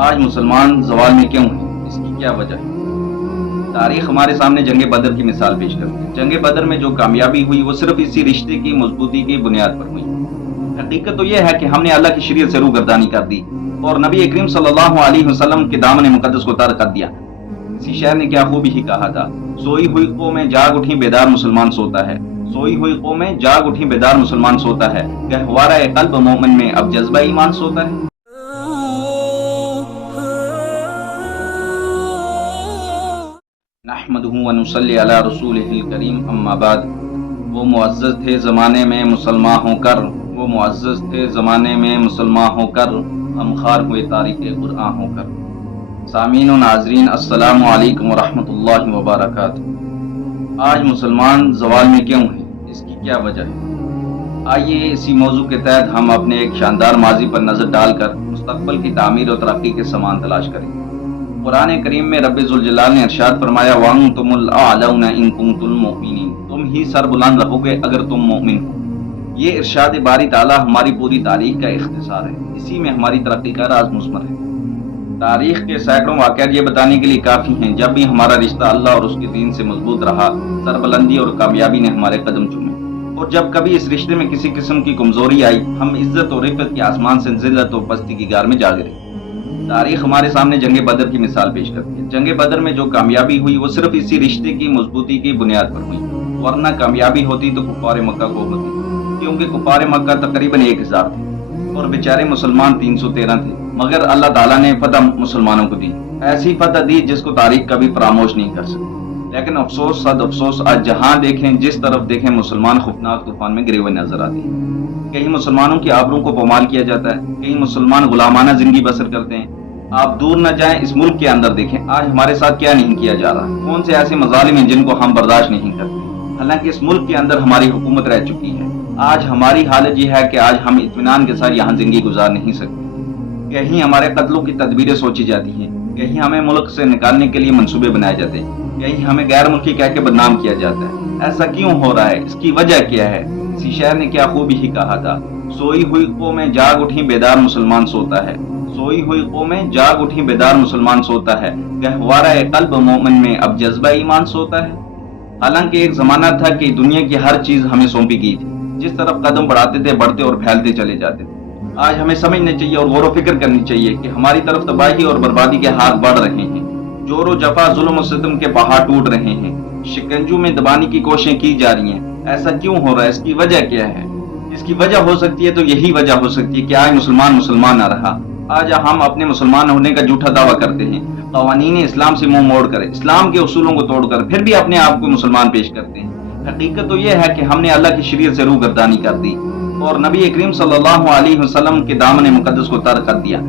آج مسلمان زوال میں کیوں ہیں؟ اس کی کیا وجہ ہے؟ تاریخ ہمارے سامنے جنگ بدر کی مثال پیش کرتی ہے۔ جنگ بدر میں جو کامیابی ہوئی وہ صرف اسی رشتے کی مضبوطی کی بنیاد پر ہوئی۔ حقیقت تو یہ ہے کہ ہم نے اللہ کی شریعت سے روگردانی کر دی اور نبی کریم صلی اللہ علیہ وسلم کے دامن مقدس کو ترک کر دیا۔ کسی شاعر نے کیا خوبی ہی کہا تھا، سوئی ہوئی قومیں جاگ اٹھی بیدار مسلمان سوتا ہے، سوئی ہوئی قومیں جاگ اٹھی بیدار مسلمان سوتا ہے، گہوارہ قلب مومن میں اب جذبہ ایمان سوتا ہے۔ نحمدہ ونصلی علی رسولہ الکریم، اما بعد۔ وہ معزز تھے زمانے میں مسلمان ہو کر، وہ معزز تھے زمانے میں مسلمان ہو کر، ہم خوار ہوئے تاریخ قرآن ہو کر۔ سامعین و ناظرین، السلام علیکم ورحمۃ اللہ وبرکاتہ۔ آج مسلمان زوال میں کیوں ہیں؟ اس کی کیا وجہ ہے؟ آئیے اسی موضوع کے تحت ہم اپنے ایک شاندار ماضی پر نظر ڈال کر مستقبل کی تعمیر و ترقی کے سامان تلاش کریں۔ قرآن کریم میں رب ذوالجلال نے ارشاد فرمایا، وَأَنْتُمُ الْأَعْلَوْنَ إِن كُنتُم مُؤْمِنِينَ، تم ہی سر بلند رہو گے اگر تم مومن ہو۔ یہ ارشاد باری تعالیٰ ہماری پوری تاریخ کا اختصار ہے، اسی میں ہماری ترقی کا راز مضمر ہے۔ تاریخ کے سینکڑوں واقعات یہ بتانے کے لیے کافی ہیں، جب بھی ہمارا رشتہ اللہ اور اس کے دین سے مضبوط رہا، سربلندی اور کامیابی نے ہمارے قدم چومے، اور جب کبھی اس رشتے میں کسی قسم کی کمزوری آئی، ہم عزت اور رفعت کے آسمان سے ذلت اور پستی کی غار میں جا گرے۔ تاریخ ہمارے سامنے جنگ بدر کی مثال پیش کرتی ہے۔ جنگ بدر میں جو کامیابی ہوئی وہ صرف اسی رشتے کی مضبوطی کی بنیاد پر ہوئی، ورنہ کامیابی ہوتی تو کفار مکہ کو ہوتی، کیونکہ کفار مکہ تقریباً 1000 تھے اور بیچارے مسلمان 313 تھے، مگر اللہ تعالیٰ نے فتح مسلمانوں کو دی، ایسی فتح دی جس کو تاریخ کبھی فراموش نہیں کر سکتی۔ لیکن افسوس صد افسوس، آج جہاں دیکھیں جس طرف دیکھیں مسلمان خوفناک طوفان میں گرے ہوئے نظر آتے ہیں۔ کہیں مسلمانوں کی آبروں کو پامال کیا جاتا ہے، کہیں مسلمان غلامانہ زندگی بسر کرتے ہیں۔ آپ دور نہ جائیں، اس ملک کے اندر دیکھیں آج ہمارے ساتھ کیا نہیں کیا جا رہا، کون سے ایسے مظالم ہیں جن کو ہم برداشت نہیں کرتے، حالانکہ اس ملک کے اندر ہماری حکومت رہ چکی ہے۔ آج ہماری حالت یہ ہے کہ آج ہم اطمینان کے ساتھ یہاں زندگی گزار نہیں سکتے۔ کہیں ہمارے قتلوں کی تدبیریں سوچی جاتی ہیں، کہیں ہمیں ملک سے نکالنے کے لیے منصوبے بنائے جاتے ہیں، کہیں ہمیں غیر ملکی کہہ کے بدنام کیا جاتا ہے۔ ایسا کیوں ہو رہا ہے؟ اس کی وجہ کیا ہے؟ کسی شاعر نے کیا خوبی ہی کہا تھا، سوئی ہوئی قومیں جاگ اٹھی بیدار مسلمان سوتا ہے، سوئی ہوئی قومیں جاگ اٹھی بیدار مسلمان سوتا ہے، گہوارہ قلب مومن میں اب جذبہ ایمان سوتا ہے۔ حالانکہ ایک زمانہ تھا کہ دنیا کی ہر چیز ہمیں سونپی گئی تھی، جس طرف قدم بڑھاتے تھے بڑھتے اور پھیلتے چلے جاتے تھے۔ آج ہمیں سمجھنا چاہیے اور غور و فکر کرنی چاہیے کہ ہماری طرف تباہی اور بربادی کے ہاتھ بڑھ رہے ہیں، جور و جفا ظلم و ستم کے پہاڑ ٹوٹ رہے ہیں، شکنجوں میں دبانے کی کوششیں کی جا رہی ہیں۔ ایسا کیوں ہو رہا ہے؟ اس کی وجہ کیا ہے؟ اس کی وجہ ہو سکتی ہے تو یہی وجہ ہو سکتی ہے کہ آج مسلمان نہ رہا۔ آج ہم اپنے مسلمان ہونے کا جھوٹا دعویٰ کرتے ہیں، قوانین اسلام سے منہ موڑ کر، اسلام کے اصولوں کو توڑ کر پھر بھی اپنے آپ کو مسلمان پیش کرتے ہیں۔ حقیقت تو یہ ہے کہ ہم نے اللہ کی شریعت سے روگردانی کر دی اور نبی کریم صلی اللہ علیہ وسلم کے دامن مقدس کو ترک کر دیا۔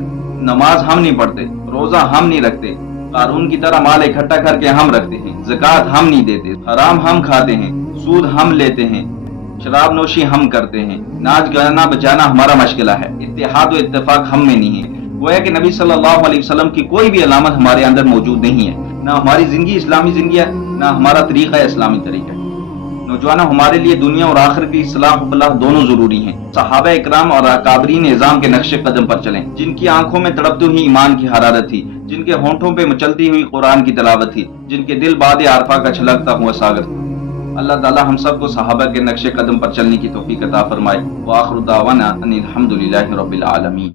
نماز ہم نہیں پڑھتے، روزہ ہم نہیں رکھتے، قارون کی طرح مال اکٹھا کر کے ہم رکھتے ہیں، زکوٰۃ ہم نہیں دیتے، حرام ہم کھاتے ہیں، سود ہم لیتے ہیں، شراب نوشی ہم کرتے ہیں، ناچ گانا بجانا ہمارا مشغلہ ہے، اتحاد و اتفاق ہم میں نہیں ہے۔ وہ ہے کہ نبی صلی اللہ علیہ وسلم کی کوئی بھی علامت ہمارے اندر موجود نہیں ہے، نہ ہماری زندگی اسلامی زندگی ہے، نہ ہمارا طریقہ اسلامی طریقہ ہے۔ نوجوانوں، ہمارے لیے دنیا اور آخرت کی اصلاح و فلاح دونوں ضروری ہیں۔ صحابہ اکرام اور اکابرین اعظام کے نقش قدم پر چلیں، جن کی آنکھوں میں تڑپتی ہوئی ایمان کی حرارت تھی، جن کے ہونٹوں پہ مچلتی ہوئی قرآن کی تلاوت تھی، جن کے دل باد عرفہ کا چھلکتا ہوا ساگر تھا۔ اللہ تعالی ہم سب کو صحابہ کے نقش قدم پر چلنے کی توفیق عطا فرمائے۔ وآخر دعوانا ان الحمد للہ رب العالمین۔